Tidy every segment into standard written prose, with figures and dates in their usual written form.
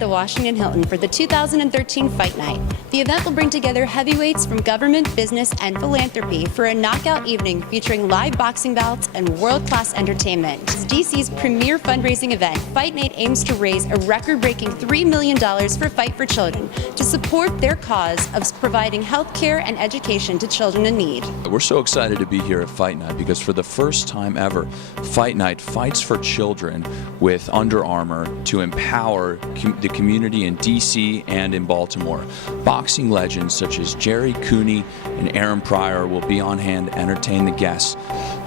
at the Washington Hilton for the 2013 Fight Night. The event will bring together heavyweights from government, business, and philanthropy for a knockout evening featuring live boxing bouts and world-class entertainment. As DC's premier fundraising event, Fight Night aims to raise a record-breaking $3 million for Fight for Children to support their cause of providing health care and education to children in need. We're so excited to be here at Fight Night because for the first time ever, Fight Night fights for children with Under Armour to empower the community in DC and in Baltimore. Boxing legends such as Gerry Cooney and Aaron Pryor will be on hand to entertain the guests.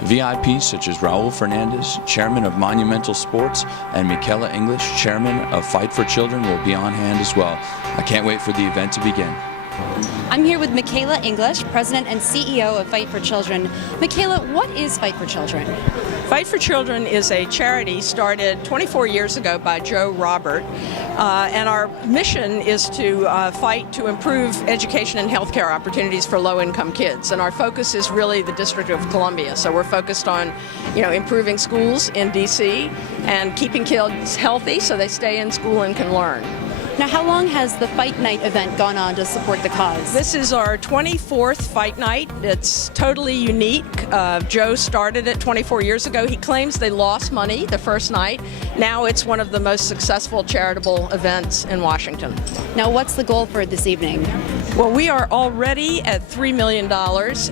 VIPs such as Raul Fernandez, chairman of Monumental Sports, and Michaela English, chairman of Fight for Children, will be on hand as well. I can't wait for the event to begin. I'm here with Michaela English, President and CEO of Fight for Children. Michaela, what is Fight for Children? Fight for Children is a charity started 24 years ago by Joe Robert, and our mission is to fight to improve education and healthcare opportunities for low-income kids. And our focus is really the District of Columbia. So we're focused on, improving schools in DC and keeping kids healthy so they stay in school and can learn. Now, how long has the Fight Night event gone on to support the cause? This is our 24th Fight Night. It's totally unique. Joe started it 24 years ago. He claims they lost money the first night. Now it's one of the most successful charitable events in Washington. Now, what's the goal for this evening? Well, we are already at $3 million,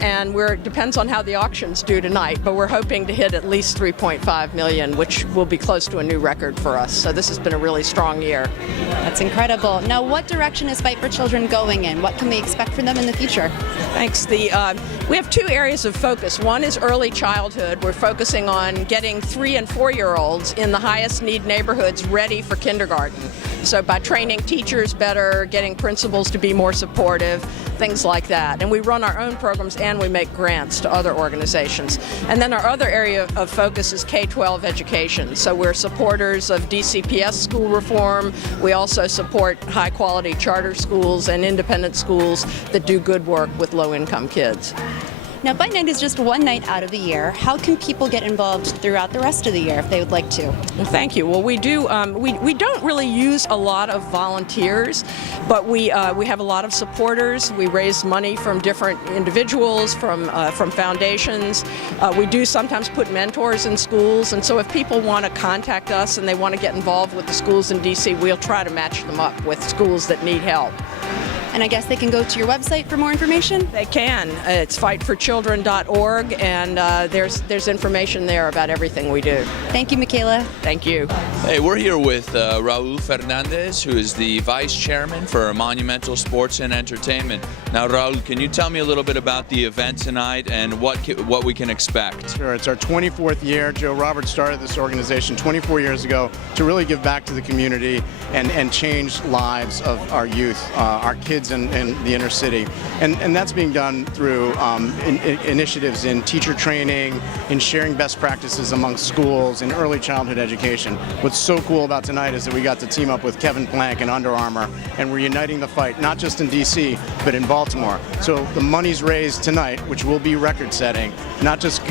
and it depends on how the auctions do tonight, but we're hoping to hit at least $3.5 million, which will be close to a new record for us. So this has been a really strong year. That's incredible. Now, what direction is Fight for Children going in? What can we expect from them in the future? Thanks. We have two areas of focus. One is early childhood. We're focusing on getting 3- and 4-year-olds in the highest need neighborhoods ready for kindergarten. So by training teachers better, getting principals to be more supportive, things like that. And we run our own programs and we make grants to other organizations. And then our other area of focus is K-12 education. So we're supporters of DCPS school reform. We also support high-quality charter schools and independent schools that do good work with low-income kids. Now, Fight Night is just one night out of the year. How can people get involved throughout the rest of the year if they would like to? Well, thank you. Well, we do. We don't really use a lot of volunteers, but we have a lot of supporters. We raise money from different individuals, from foundations. We do sometimes put mentors in schools, and so if people want to contact us and they want to get involved with the schools in DC, we'll try to match them up with schools that need help. And I guess they can go to your website for more information? They can. It's fightforchildren.org, and there's information there about everything we do. Thank you, Michaela. Thank you. Hey, we're here with Raul Fernandez, who is the Vice Chairman for Monumental Sports and Entertainment. Now, Raul, can you tell me a little bit about the event tonight and what we can expect? Sure. It's our 24th year. Joe Roberts started this organization 24 years ago to really give back to the community and change lives of our youth, our kids in the inner city. And that's being done through initiatives in teacher training, in sharing best practices among schools, in early childhood education. What's so cool about tonight is that we got to team up with Kevin Plank and Under Armour, and we're uniting the fight, not just in DC, but in Baltimore. So the money's raised tonight, which will be record-setting, not just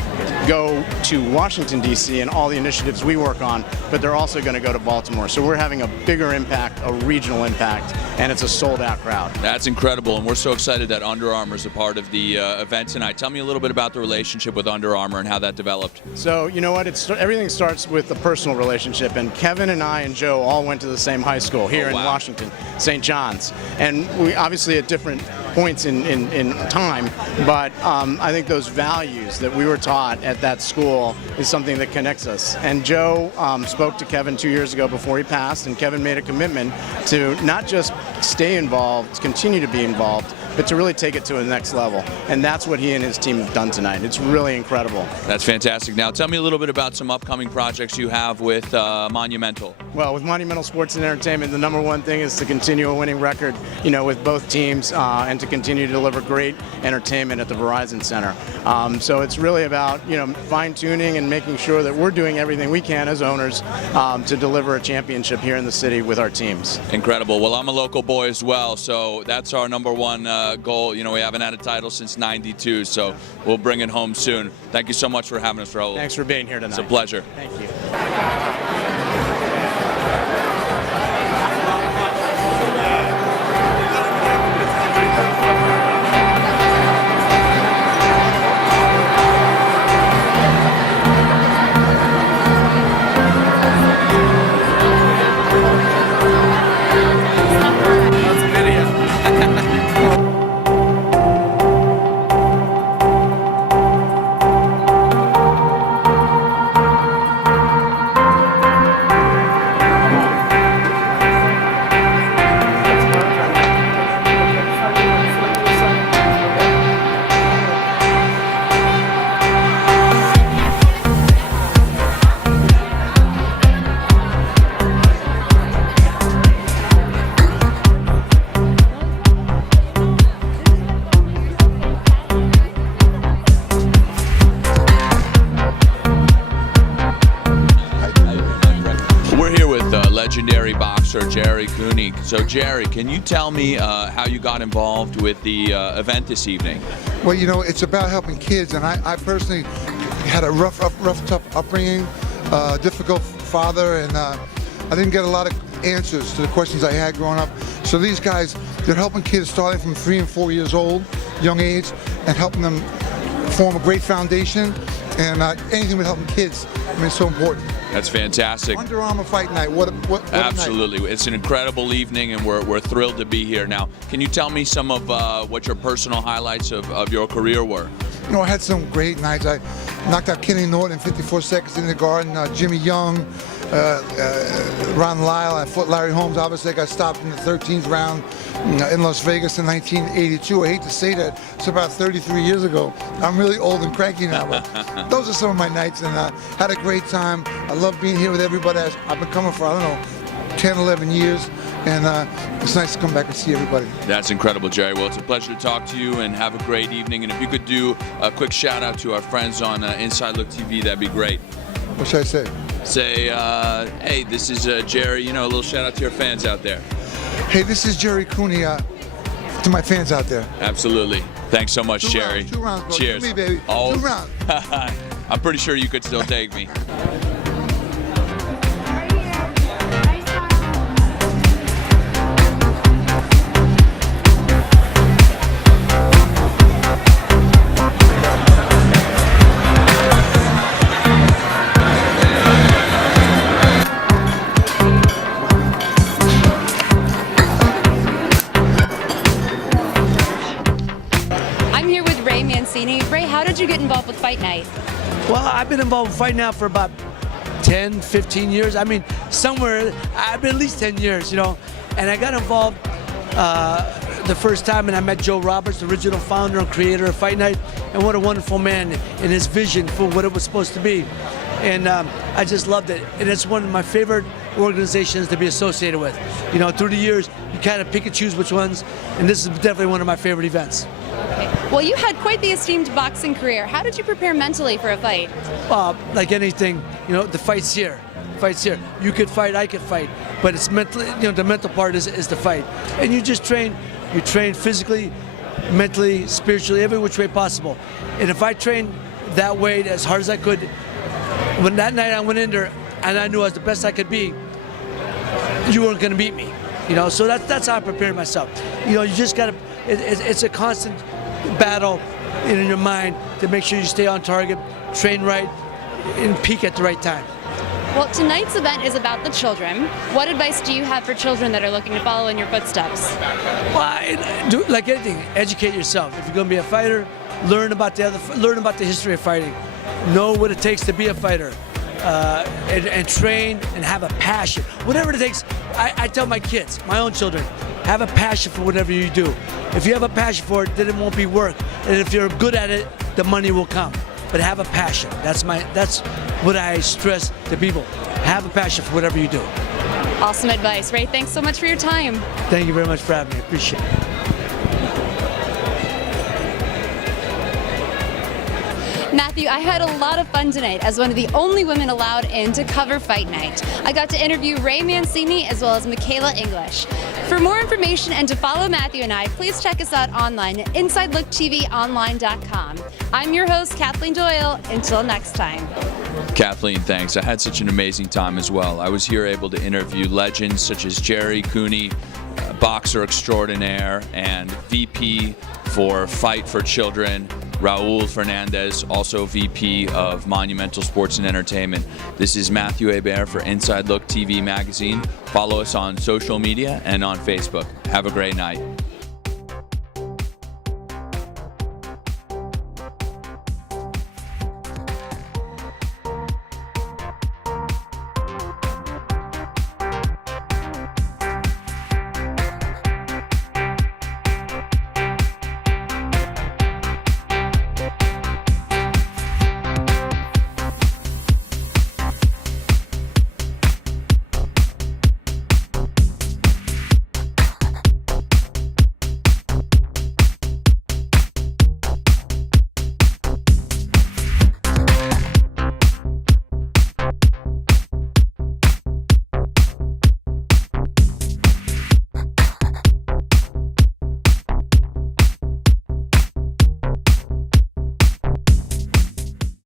go to Washington, DC, and all the initiatives we work on, but they're also going to go to Baltimore. So we're having a bigger impact, a regional impact, and it's a sold-out crowd. That's incredible, and we're so excited that Under Armour is a part of the event tonight. Tell me a little bit about the relationship with Under Armour and how that developed. So, you know what, everything starts with a personal relationship, and Kevin and I and Joe all went to the same high school here in Washington, St. John's, and we obviously at different points in time, but I think those values that we were taught at that school is something that connects us. And Joe spoke to Kevin 2 years ago before he passed, and Kevin made a commitment to not just stay involved, continue to be involved, but to really take it to the next level. And that's what he and his team have done tonight. It's really incredible. That's fantastic. Now tell me a little bit about some upcoming projects you have with Monumental. Well, with Monumental Sports and Entertainment, the number one thing is to continue a winning record, with both teams and to continue to deliver great entertainment at the Verizon Center. So it's really about, fine-tuning and making sure that we're doing everything we can as owners to deliver a championship here in the city with our teams. Incredible. Well, I'm a local boy as well, so that's our number one goal. We haven't had a title since '92, so we'll bring it home soon. Thank you so much for having us, Raul. Thanks for being here tonight. It's a pleasure. Thank you. legendary boxer Gerry Cooney. So Gerry, can you tell me how you got involved with the event this evening? Well, you know, it's about helping kids, and I personally had a rough, tough upbringing, difficult father, and I didn't get a lot of answers to the questions I had growing up. So these guys, they're helping kids starting from 3 and 4 years old, young age, and helping them form a great foundation. And anything with helping kids, I mean, it's so important. That's fantastic. Under Armour Fight Night, what Absolutely. a night. It's an incredible evening, and we're thrilled to be here. Now, can you tell me some of what your personal highlights of your career were? You know, I had some great nights. I knocked out Kenny Norton in 54 seconds in the garden, Jimmy Young, Ron Lyle. I fought Larry Holmes. Obviously, I got stopped in the 13th round in Las Vegas in 1982. I hate to say that. It's about 33 years ago. I'm really old and cranky now, but those are some of my nights, and had a great time. I love being here with everybody. I've been coming for, I don't know, 10, 11 years, and it's nice to come back and see everybody. That's incredible, Gerry. Well, it's a pleasure to talk to you, and have a great evening. And if you could do a quick shout out to our friends on Inside Look TV, that'd be great. What should I say? Say, hey, this is Gerry. You know, a little shout out to your fans out there. Hey, this is Gerry Cooney, to my fans out there. Absolutely. Thanks so much, Gerry. 2 rounds, bro. Cheers. To me, baby. Oh. 2 rounds. I'm pretty sure you could still take me. I'm here with Ray Mancini. Ray, how did you get involved with Fight Night? Well, I've been involved with Fight Now for about 10, 15 years. I mean, somewhere, I've been at least 10 years, you know. And I got involved the first time, and I met Joe Roberts, the original founder and creator of Fight Night. And what a wonderful man in his vision for what it was supposed to be. And I just loved it. And it's one of my favorite organizations to be associated with. You know, through the years, you kind of pick and choose which ones. And this is definitely one of my favorite events. Well, you had quite the esteemed boxing career. How did you prepare mentally for a fight? Like anything, you know, the fight's here. Fight's here. You could fight, I could fight, but it's mentally, you know, the mental part is the fight. And you just train. You train physically, mentally, spiritually, every which way possible. And if I trained that way as hard as I could, when that night I went in there and I knew I was the best I could be, you weren't going to beat me. You know, so that's how I prepared myself. You know, you just got to. It's a constant battle in your mind to make sure you stay on target, train right, and peak at the right time. Well, tonight's event is about the children. What advice do you have for children that are looking to follow in your footsteps? Well, like anything, educate yourself. If you're going to be a fighter, learn about the history of fighting. Know what it takes to be a fighter, and train and have a passion. Whatever it takes. I tell my kids, my own children, have a passion for whatever you do. If you have a passion for it, then it won't be work. And if you're good at it, the money will come. But have a passion. That's what I stress to people. Have a passion for whatever you do. Awesome advice. Ray, thanks so much for your time. Thank you very much for having me. Appreciate it. Matthew, I had a lot of fun tonight as one of the only women allowed in to cover Fight Night. I got to interview Ray Mancini as well as Michaela English. For more information and to follow Matthew and I, please check us out online at InsideLookTVOnline.com. I'm your host, Cathleen Doyel. Until next time. Kathleen, thanks. I had such an amazing time as well. I was here able to interview legends such as Gerry Cooney, boxer extraordinaire and VP for Fight for Children, Raul Fernandez, also VP of Monumental Sports and Entertainment. This is Mathew Hebert for Inside Look TV magazine. Follow us on social media and on Facebook. Have a great night.